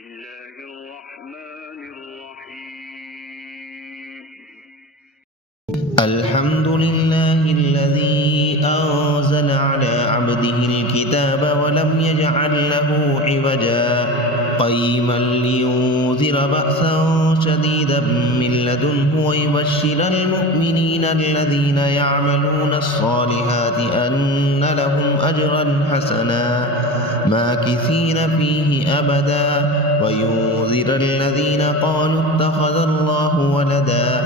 الله الرحمن الرحيم. الحمد لله الذي أنزل على عبده الكتاب ولم يجعل له عوجا قيما لينذر بأسا شديدا من لدنه ويبشر المؤمنين الذين يعملون الصالحات أن لهم أجرا حسنا ماكثين فيه أبدا وينذر الذين قالوا اتخذ الله ولدا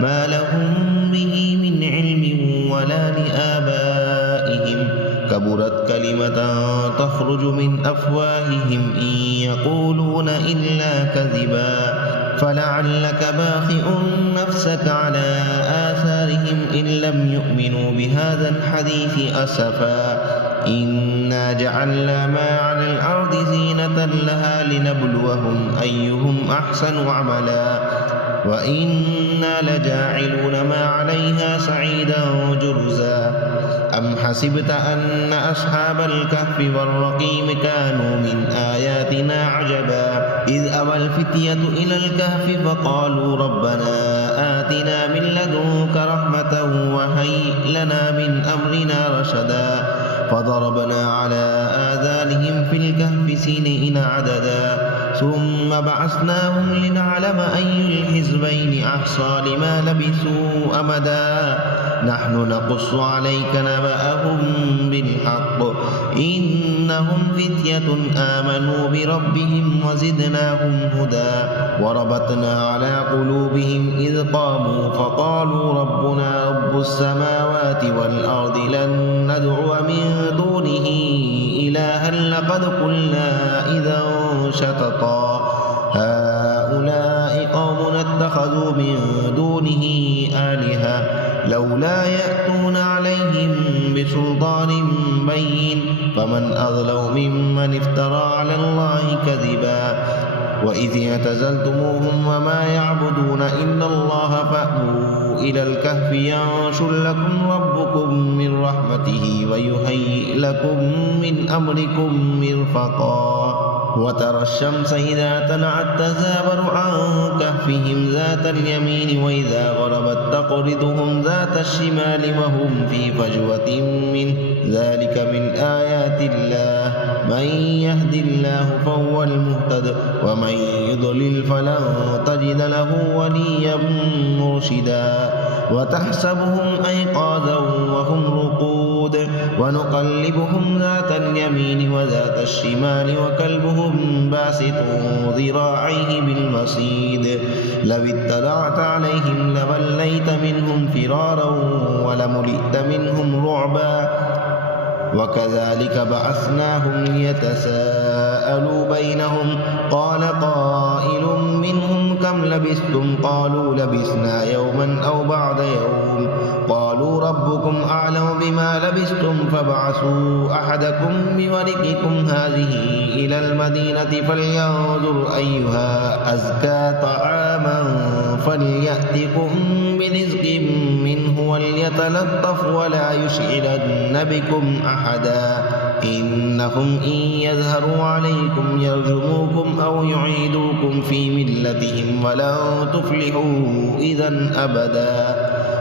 ما لهم به من علم ولا لآبائهم كبرت كلمة تخرج من أفواههم إن يقولون إلا كذبا فلعلك باخئ نفسك على آثارهم إن لم يؤمنوا بهذا الحديث أسفا إنا جعلنا ما على الأرض زينة لها لنبلوهم أيهم أحسن عملا وإنا لجاعلون ما عليها سعيدا جرزا أم حسبت أن أصحاب الكهف والرقيم كانوا من آياتنا عجبا إذ أوى الفتية إلى الكهف فقالوا ربنا آتنا من لدنك رحمة وهيئ لنا من أمرنا رشدا فضربنا على آذانهم في الكهف سنين عددا ثم بعثناهم لنعلم أي الحزبين أحصى لما لبثوا أمدا نحن نقص عليك نبأهم بالحق إنهم فتية آمنوا بربهم وزدناهم هدى وربطنا على قلوبهم إذ قاموا فقالوا ربنا رب السماوات والأرض لن ندعو من دونه إلها لقد قلنا إذا شططا هؤلاء قوم اتخذوا من دونه آلهة لولا يأتون عليهم بسلطان بين فمن أظلم ممن افترى على الله كذبا وإذ اعتزلتموهم وما يعبدون إلا الله فأووا إلى الكهف ينشر لكم ربكم من رحمته ويهيئ لكم من أمركم مرفقا وترى الشمس إذا طلعت تزاور عن كهفهم ذات اليمين وإذا غربت تقرضهم ذات الشمال وهم في فجوة منه ذلك من آيات الله من يهد الله فهو المهتد ومن يضلل فلن تجد له وليا مرشدا وتحسبهم أيقاظا وهم رقود ونقلبهم ذات اليمين وذات الشمال وكلبهم باسط ذراعيه بالوصيد لو اطلعت عليهم لوليت منهم فرارا ولملئت منهم رعبا وكذلك بعثناهم ليتساءلوا بينهم قال قائل منهم كم لبثتم قالوا لبثنا يوما أو بعض يوم قالوا ربكم أعلم بما لبثتم فابعثوا أحدكم بورقكم هذه إلى المدينة فلينظر أيها أزكى طعاما فليأتكم برزق منه وليتلطف ولا يشعرن بكم أحدا إنهم إن يظهروا عليكم يرجموكم أو يعيدوكم في ملتهم ولن تفلحوا إذا أبدا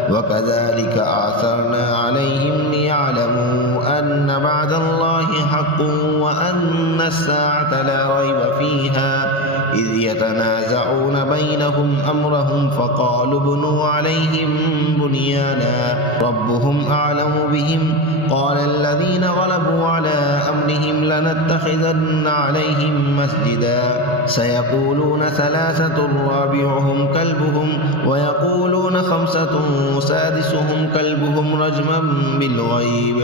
وكذلك أعثرنا عليهم ليعلموا أن بعد الله حق وأن الساعة لا ريب فيها إذ يتنازعون بينهم أمرهم فقالوا ابنوا عليهم بنيانا ربهم أعلم بهم قال الذين غلبوا على أمرهم لنتخذن عليهم مسجدا سيقولون ثلاثة رابعهم كلبهم ويقولون خمسة سادسهم كلبهم رجما بالغيب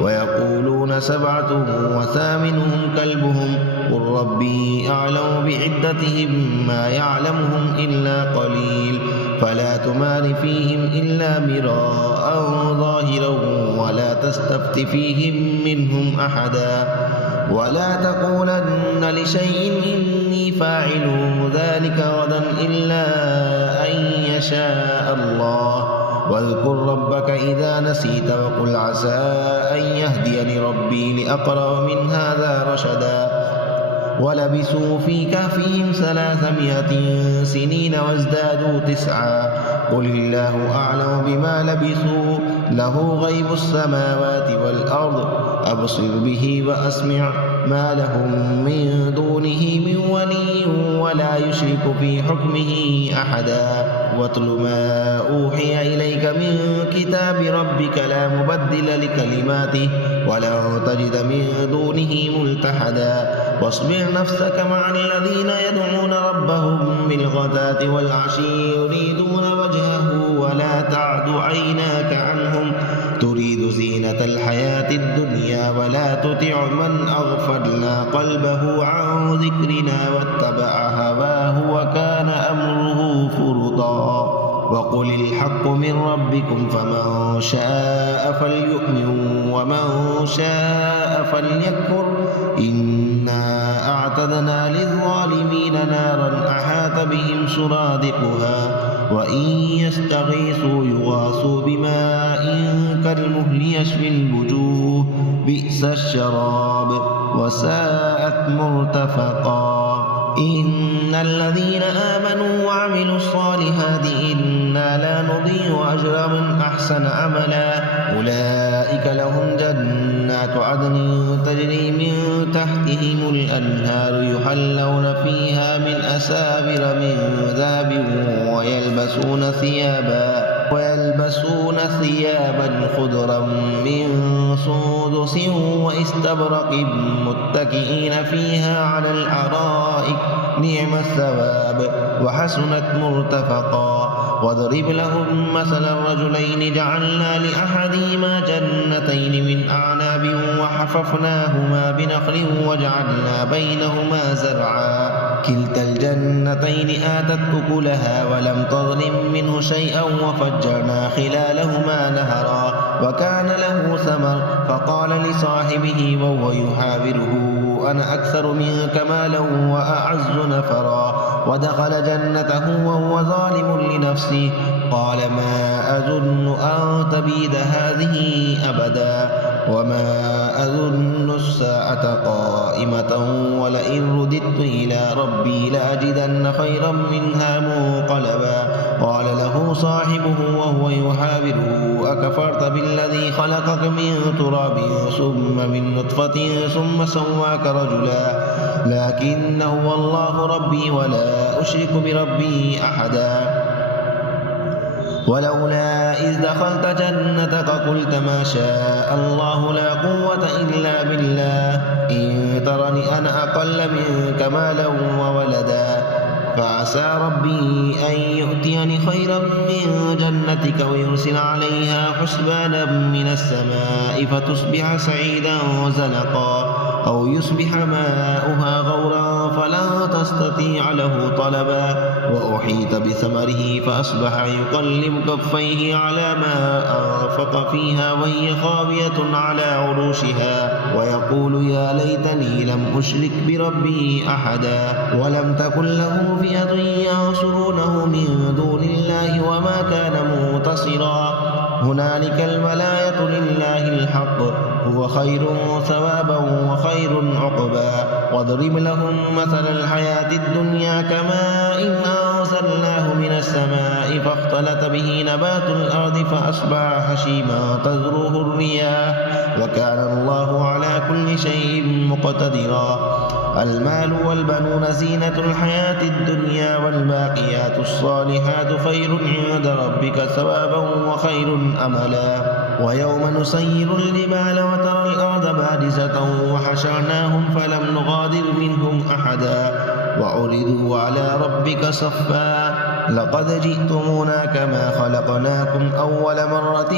ويقولون سبعة وثامنهم كلبهم قل ربي أعلم بعدتهم ما يعلمهم إلا قليل فلا تمار فيهم إلا مراء ظاهرا ولا تستفت فيهم منهم أحدا ولا تقولن لشيء إني فاعل ذلك غدا إلا أن يشاء الله واذكر ربك إذا نسيت وقل عسى أن يهديني ربي لأقرب من هذا رشدا ولبثوا في كهفهم 300 سنين وازدادوا 9. قل الله أعلم بما لبثوا له غيب السماوات والأرض أبصر به وأسمع ما لهم من دونه من ولي ولا يشرك في حكمه أحدا. واتل ما أوحي إليك من كتاب ربك لا مبدل لكلماته ولن تجد من دونه ملتحدا. واصبر نفسك مع الذين يدعون ربهم بالغداة والعشي يريدون وجهه ولا تعد عيناك عنهم تريد زينة الحياة الدنيا ولا تطع من أغفلنا قلبه عن ذكرنا واتبع هواه وكان أمره فرطا. وقل الحق من ربكم فمن شاء فليؤمن ومن شاء فليكفر إنا أعتدنا للظالمين نارا أحاط بهم سرادقها وإن يستغيثوا يغاثوا بماء كالمهل يشوي الوجوه بئس الشراب وساءت مرتفقا. إن الذين آمنوا وعملوا الصالحات إنا لا نضيع أجر من أحسن عملا أولئك لهم جنات عدن تجري من تحتهم الأنهار يحلون فيها من أساور من ذهب ويلبسون ثيابا خضرا من سندس واستبرق متكئين فيها على الأرائك نعم الثواب وحسنت مرتفقا. واضرب لهم مثلا رجلين جعلنا لأحدهما جنتين من أعناب وحففناهما بنخل وجعلنا بينهما زرعا كلتا الجنتين آتت أكلها ولم تظلم منه شيئا وفجرنا خلالهما نهرا وكان له ثمر فقال لصاحبه وهو يحاوره أنا أكثر منك مالا وأعز نفرا ودخل جنته وهو ظالم لنفسه قال ما أظن أن تبيد هذه أبدا وما أظن الساعة قائمة ولئن رددت إلى ربي لأجدن خيرا منها منقلبا. قال له صاحبه وهو يحاوره أكفرت بالذي خلقك من تراب ثم من نطفة ثم سواك رجلا لكن هو الله ربي ولا أشرك بربي أحدا. ولولا إذ دخلت جنتك قلت ما شاء الله لا قوة إلا بالله إن ترني أنا أقل منك مالا وولدا فعسى ربي أن يؤتيني خيرا من جنتك ويرسل عليها حسبانا من السماء فتصبح سعيدا زلقا أو يصبح ماؤها غورا فلا تستطيع له طلبا وأحيط بثمره فأصبح يقلب كفيه على ما أنفق فيها وهي خاوية على عروشها ويقول يا ليتني لم أشرك بربي أحدا ولم تكن له فئة ينصرونه من دون الله وما كان منتصرا هنالك الولاية لله الحق هو خير ثوابا وخير عقبا. واضرب لهم مثل الحياة الدنيا كماء إن أنزلناه من السماء فاختلط به نبات الأرض فأصبح هشيما تذروه الرياح وكان الله على كل شيء مقتدرا. المال والبنون زينة الحياة الدنيا والباقيات الصالحات خير عند ربك ثوابا وخير أملا. ويوم نسير الجبال وترى الأرض بارزة وحشرناهم فلم نغادر منهم أحدا وعرضوا على ربك صفا لقد جئتمونا كما خلقناكم أول مرة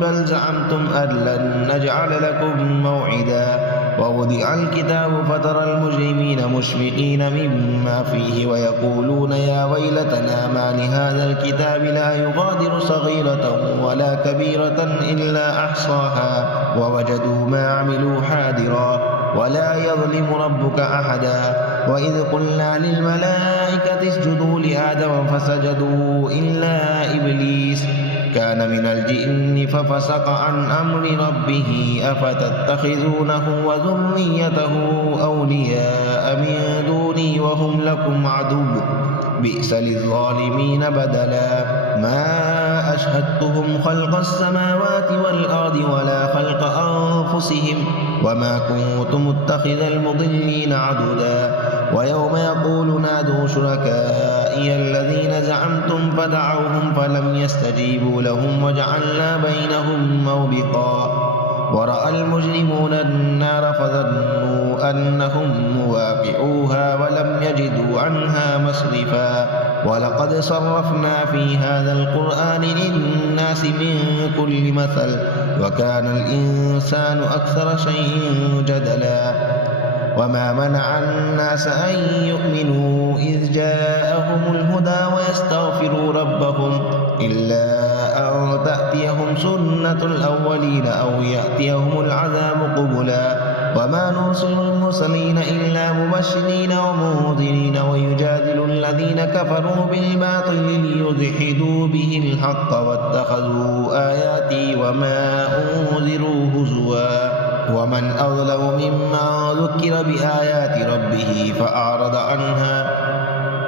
بل زعمتم أن لن نجعل لكم موعدا. ووضع الكتاب فترى المجرمين مشفقين مما فيه ويقولون يا ويلتنا ما لهذا الكتاب لا يغادر صغيرة ولا كبيرة إلا أحصاها ووجدوا ما عملوا حاضرا ولا يظلم ربك أحدا. وإذ قلنا للملائكة اسجدوا لآدم فسجدوا إلا إبليس كان من الجن ففسق عن أمر ربه أفتتخذونه وذريته أولياء شاء من دوني وهم لكم عدو بئس للظالمين بدلا ما أشهدتهم خلق السماوات والأرض ولا خلق أنفسهم وما كنت متخذ المضلين عضدا ويوم يقول نادوا شركائي الذين زعمتم فدعوهم فلم يستجيبوا لهم وجعلنا بينهم موبقا ورأى المجرمون النار فظنوا أنهم مواقعوها ولم يجدوا عنها مصرفا ولقد صرفنا في هذا القرآن للناس من كل مثل وكان الإنسان أكثر شيء جدلا وما منع الناس أن يؤمنوا إذ جاءهم الهدى ويستغفروا ربهم إلا أن تأتيهم سنة الأولين أو يأتيهم العذاب قبلا وما نرسل المرسلين إلا مبشرين ومنذرين ويجادل الذين كفروا بالباطل ليدحضوا به الحق واتخذوا آياتي وما أنذروا هزوا ومن أظلم ممن ذكر بآيات ربه فأعرض عنها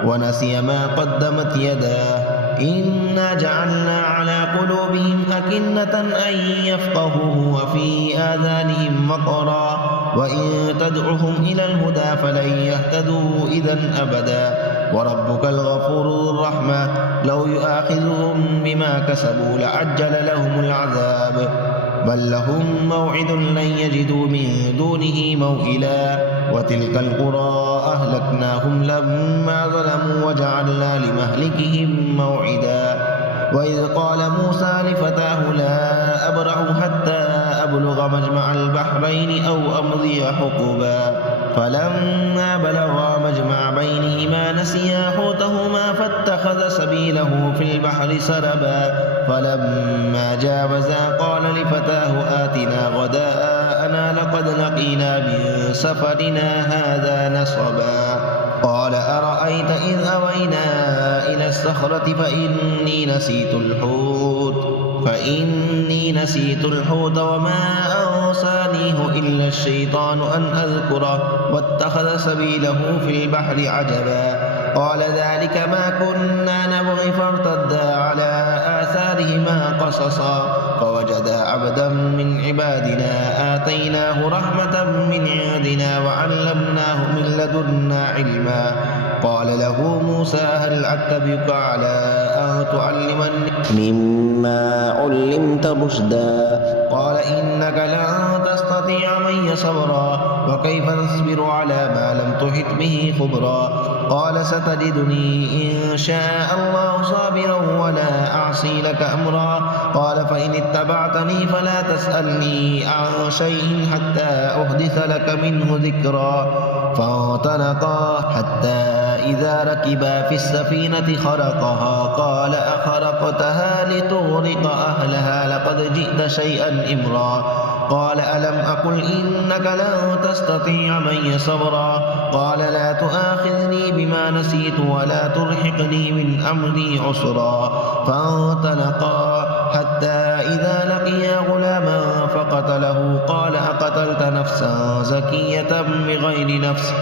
ونسي ما قدمت يداه إنا جعلنا على قلوبهم أكنة أن يفقهوه وفي آذانهم وقرا وإن تدعهم إلى الهدى فلن يهتدوا إذا أبدا وربك الغفور ذو الرحمة لو يؤاخذهم بما كسبوا لعجل لهم العذاب بل لهم موعد لن يجدوا من دونه موئلا وتلك القرى أهلكناهم لما ظلموا وجعلنا لمهلكهم موعدا وإذ قال موسى لفتاه لا أبرح حتى أبلغ مجمع البحرين أو أمضي حقبا فلما بلغا مجمع بينهما نسيا حوتهما فاتخذ سبيله في البحر سربا فلما جاوزا قال لفتاه آتنا غداءنا لقد لقينا من سفرنا هذا نصبا قال أرأيت إذ أوينا إلى الصخرة فإني نسيت الحوت وما أنسانيه إلا الشيطان أن أذكره واتخذ سبيله في البحر عجبا قال ذلك ما كنا نبغي فارتدا على آثارهما قصصا فوجدا عبدا من عبادنا آتيناه رحمة من عندنا وعلمناه من لدنا علما قال له موسى هل أتبعك على أن تعلمني مما علمت رشدا قال إنك لن تستطيع معي صبرا وكيف تصبر على ما لم تحط به خبرا قال ستجدني إن شاء الله صابرا ولا أعصي لك أمرا قال فإن اتبعتني فلا تسألني عن شيء حتى أحدث لك منه ذكرا فانطلقا حتى إذا ركبا في السفينة خرقها قال أخرقتها لتغرق أهلها لقد جئت شيئا إمرا قال ألم أقل إنك لن تستطيع معي صبرا قال لا تؤاخذني بما نسيت ولا ترهقني من أمري عسرا فانطلقا حتى إذا لقيا غلاما فقتله قال أقتلت نفسا زكية بغير نفس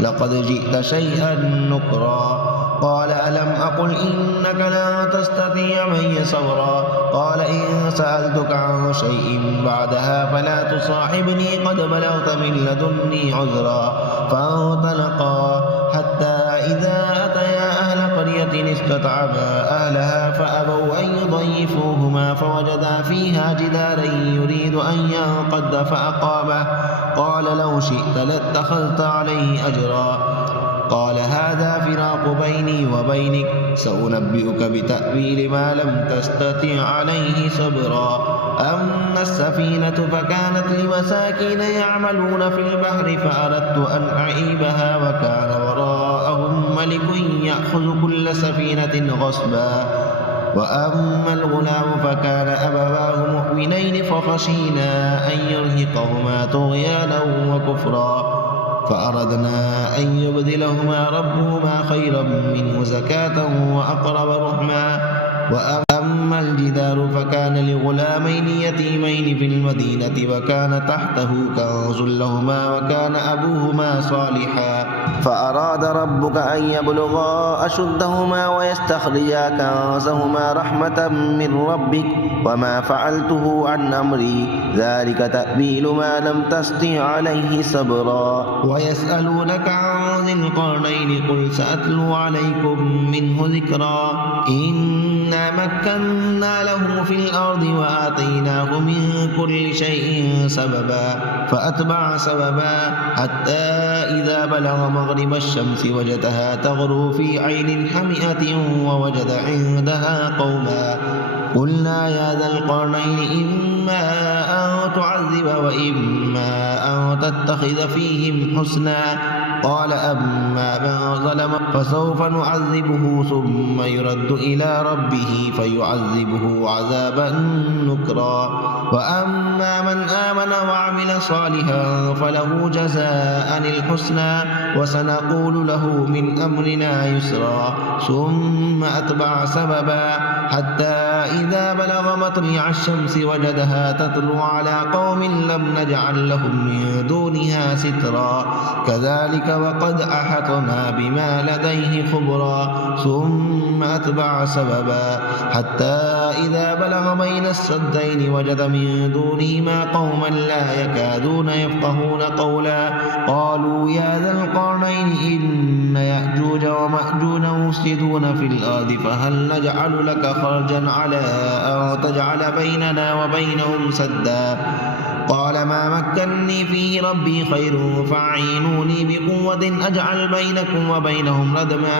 لقد جئت شيئا نكرا قال ألم أقل إنك لا تستطيع معي صبرا قال إن سألتك عن شيء بعدها فلا تصاحبني قد بلغت من لدني عذرا فانطلقا حتى إذا أتيا أهل قرية استطعما أهلها فأبوا أن يضيفوهما فوجدا فيها جدارا يريد أن ينقض فأقامه قال لو شئت لاتخذت عليه أجرا قال هذا فراق بيني وبينك سأنبئك بتأويل ما لم تستطع عليه صبرا أما السفينة فكانت لمساكين يعملون في البحر فأردت أن أعيبها وكان وراءهم ملك يأخذ كل سفينة غصبا وأما الغلام فكان أبواه مؤمنين فخشينا أن يرهقهما طغيانا وكفرا فأردنا أن يبدلهما ربهما خيرا منه زكاة وأقرب رحما فأما الجدار فكان لغلامين يتيمين في المدينة وكان تحته كنز لهما وكان أبوهما صالحا فأراد ربك أن يبلغا أشدهما ويستخرجا كنزهما رحمة من ربك وما فعلته عن أمري ذلك تأويل ما لم تستطع عليه صبرا ويسألونك عن ذي القرنين قل سأتلو عليكم منه ذكرا إنا مكنا له في الأرض وآتيناه من كل شيء سببا فأتبع سببا حتى إذا بلغ مغرب الشمس وجدها تغرو في عين حمئة ووجد عندها قوما قلنا يا ذا القرنين إما أن تعذب وإما أن تتخذ فيهم حسنا قال أما من ظلم فسوف نعذبه ثم يرد إلى ربه فيعذبه عذابا نكرا وأما من آمن وعمل صالحا فله جزاء الحسنى وسنقول له من أمرنا يسرا ثم أتبع سببا حتى إذا بلغ مطلع الشمس وجدها تطلع على قوم لم نجعل لهم من دونها سترا كذلك وقد أحطنا بما لديه خبرا ثم أتبع سببا حتى إذا بلغ بين السدين وجد من دونهما قوما لا يكادون يفقهون قولا قالوا يا ذا القرنين إن يأجوج ومأجوج مفسدون في الأرض فهل نجعل لك خرجا على أن تجعل بيننا وبينهم سدا قال ما مكنني فيه ربي خير فاعينوني بقوة أجعل بينكم وبينهم ردما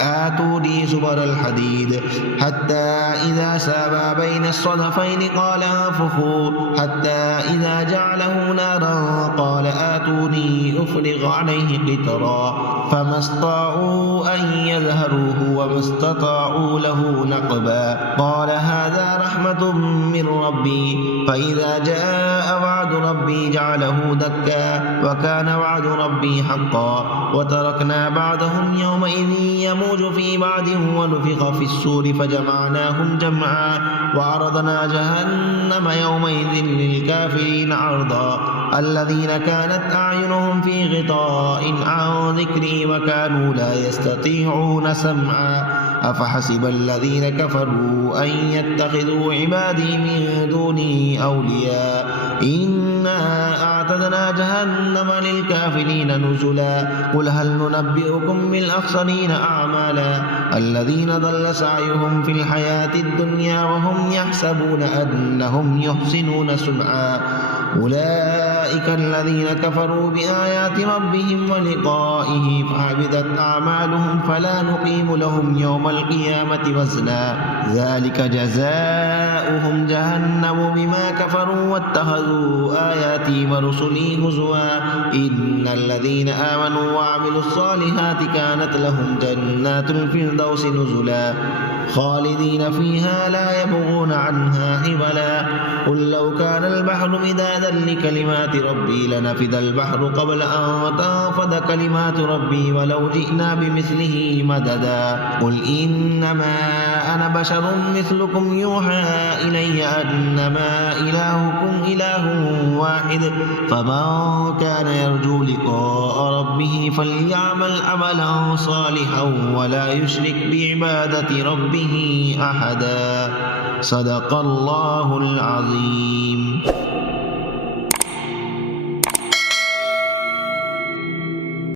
آتوني زبر الحديد حتى إذا سابا بين الصدفين قال انفخوا حتى إذا جعله نارا قال آتوني أفرغ عليه قطرا فما استطاعوا أن يظهروه وما استطاعوا له نقبا قال هذا رحمة من ربي فإذا جاء وعد ربي جعله دكا وكان وعد ربي حقا وتركنا بعدهم يومئذ يموج في بعد ونفخ في السور فجمعناهم جمعا وعرضنا جهنم يومئذ للكافرين عرضا الذين كانت أعينهم في غطاء عن ذكري وكانوا لا يستطيعون سمعا أفحسب الذين كفروا أن يتخذوا عبادي من دوني أولياء إنا أعتدنا جهنم للكافرين نزلا قل هل ننبئكم بالأخسرين أعمالا الذين ضل سعيهم في الحياة الدنيا وهم يحسبون أنهم يحسنون صنعا أولئك الذين كفروا بآيات ربهم ولقائه فحبطت أعمالهم فلا نقيم لهم يوم القيامة وزنا ذلك جزاؤهم جهنم بما كفروا واتخذوا آياتي ورسلي هزوا إن الذين آمنوا وعملوا الصالحات كانت لهم جنات الفردوس نزلا خالدين فيها لا يبغون عنها حولا قل لو كان البحر مدادا لكلمات ربي لنفد البحر قبل أن تنفد كلمات ربي ولو جئنا بمثله مددا قل إنما أنا بشر مثلكم يوحى إلي أنما إلهكم إله واحد فمن كان يرجو لقاء ربه فليعمل عملا صالحا ولا يشرك بعبادة ربه أحدا صدق الله العظيم.